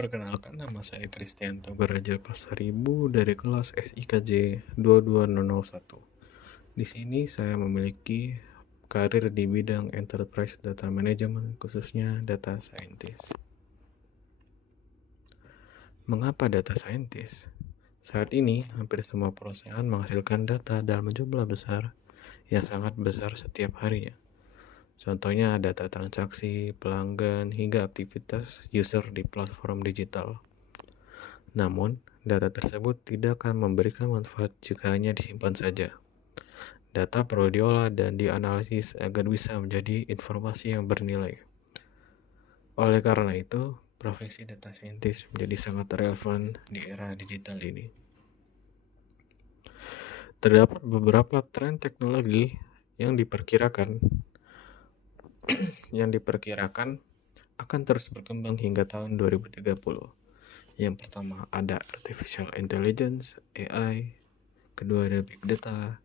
Perkenalkan, nama saya Kristianto Baraja Pasaribu dari kelas SIKJ 22001. Di sini saya memiliki karir di bidang Enterprise Data Management, khususnya Data Scientist. Mengapa Data Scientist? Saat ini, hampir semua perusahaan menghasilkan data dalam jumlah besar yang sangat besar setiap harinya. Contohnya data transaksi, pelanggan, hingga aktivitas user di platform digital. Namun, data tersebut tidak akan memberikan manfaat jika hanya disimpan saja. Data perlu diolah dan dianalisis agar bisa menjadi informasi yang bernilai. Oleh karena itu, profesi data scientist menjadi sangat relevan di era digital ini. Terdapat beberapa tren teknologi yang diperkirakan akan terus berkembang hingga tahun 2030. Yang pertama ada artificial intelligence, AI, kedua ada big data,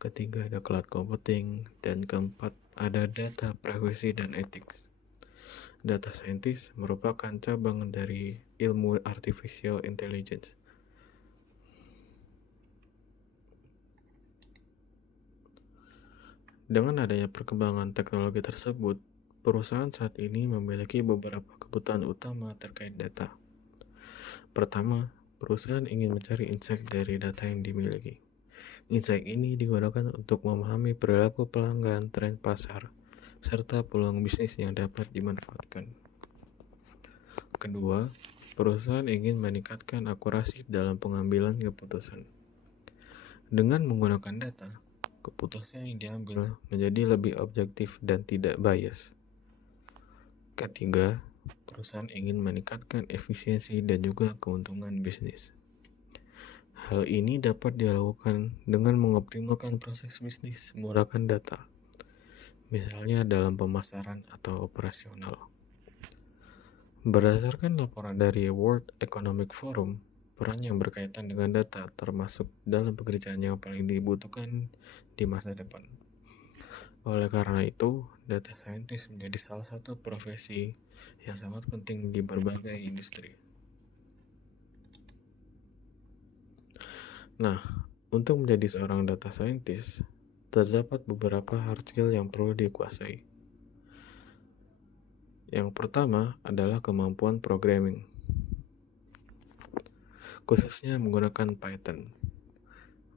ketiga ada cloud computing, dan keempat ada data privacy dan ethics. Data scientist merupakan cabang dari ilmu artificial intelligence. Dengan adanya perkembangan teknologi tersebut, perusahaan saat ini memiliki beberapa kebutuhan utama terkait data. Pertama, perusahaan ingin mencari insight dari data yang dimiliki. Insight ini digunakan untuk memahami perilaku pelanggan, tren pasar, serta peluang bisnis yang dapat dimanfaatkan. Kedua, perusahaan ingin meningkatkan akurasi dalam pengambilan keputusan. Dengan menggunakan data, keputusan yang diambil menjadi lebih objektif dan tidak bias. Ketiga, perusahaan ingin meningkatkan efisiensi dan juga keuntungan bisnis. Hal ini dapat dilakukan dengan mengoptimalkan proses bisnis menggunakan data, misalnya dalam pemasaran atau operasional. Berdasarkan laporan dari World Economic Forum, peran yang berkaitan dengan data termasuk dalam pekerjaan yang paling dibutuhkan di masa depan. Oleh karena itu, data scientist menjadi salah satu profesi yang sangat penting di berbagai industri. Nah, untuk menjadi seorang data scientist, terdapat beberapa hard skill yang perlu dikuasai. Yang pertama adalah kemampuan programming, khususnya menggunakan Python.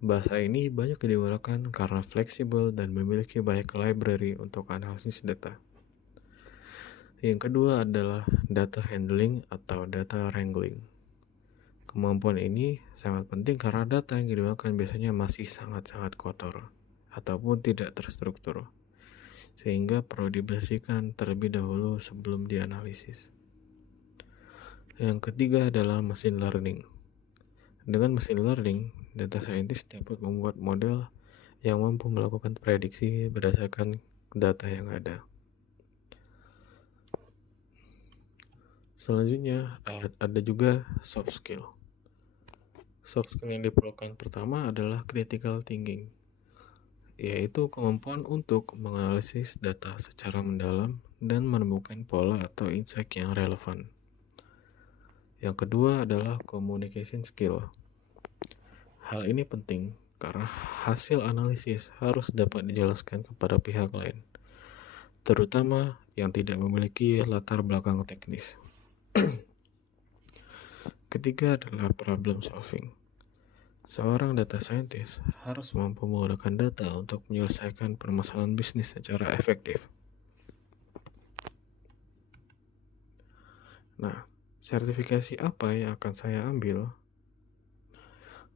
Bahasa ini banyak digunakan karena fleksibel dan memiliki banyak library untuk analisis data. Yang kedua adalah data handling atau data wrangling. Kemampuan ini sangat penting karena data yang digunakan biasanya masih sangat-sangat kotor ataupun tidak terstruktur, sehingga perlu dibersihkan terlebih dahulu sebelum dianalisis. Yang ketiga adalah machine learning. Dengan machine learning, data scientist dapat membuat model yang mampu melakukan prediksi berdasarkan data yang ada. Selanjutnya ada juga soft skill. Soft skill yang diperlukan pertama adalah critical thinking, yaitu kemampuan untuk menganalisis data secara mendalam dan menemukan pola atau insight yang relevan. Yang kedua adalah communication skill. Hal ini penting karena hasil analisis harus dapat dijelaskan kepada pihak lain, terutama yang tidak memiliki latar belakang teknis. Ketiga adalah problem solving. Seorang data scientist harus mampu menggunakan data untuk menyelesaikan permasalahan bisnis secara efektif. Nah, sertifikasi apa yang akan saya ambil?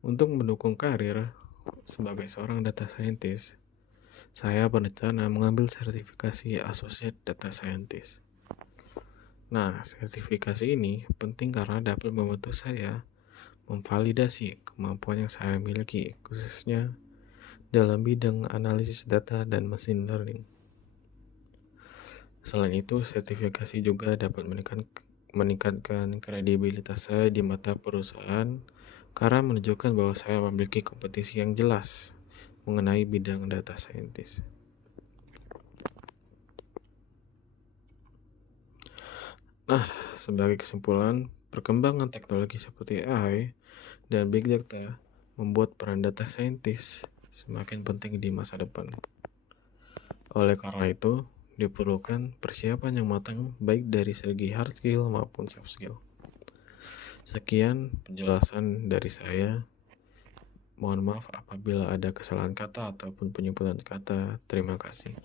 Untuk mendukung karir sebagai seorang data scientist, saya berencana mengambil sertifikasi Associate Data Scientist. Nah, sertifikasi ini penting karena dapat membantu saya memvalidasi kemampuan yang saya miliki, khususnya dalam bidang analisis data dan machine learning. Selain itu, sertifikasi juga dapat meningkatkan kredibilitas saya di mata perusahaan karena menunjukkan bahwa saya memiliki kompetisi yang jelas mengenai bidang data scientist. Nah, sebagai kesimpulan, Perkembangan teknologi seperti AI dan Big Data membuat peran data scientist semakin penting di masa depan. Oleh karena itu, diperlukan persiapan yang matang baik dari segi hard skill maupun soft skill. Sekian penjelasan dari saya. Mohon maaf apabila ada kesalahan kata ataupun penyimpulan kata. Terima kasih.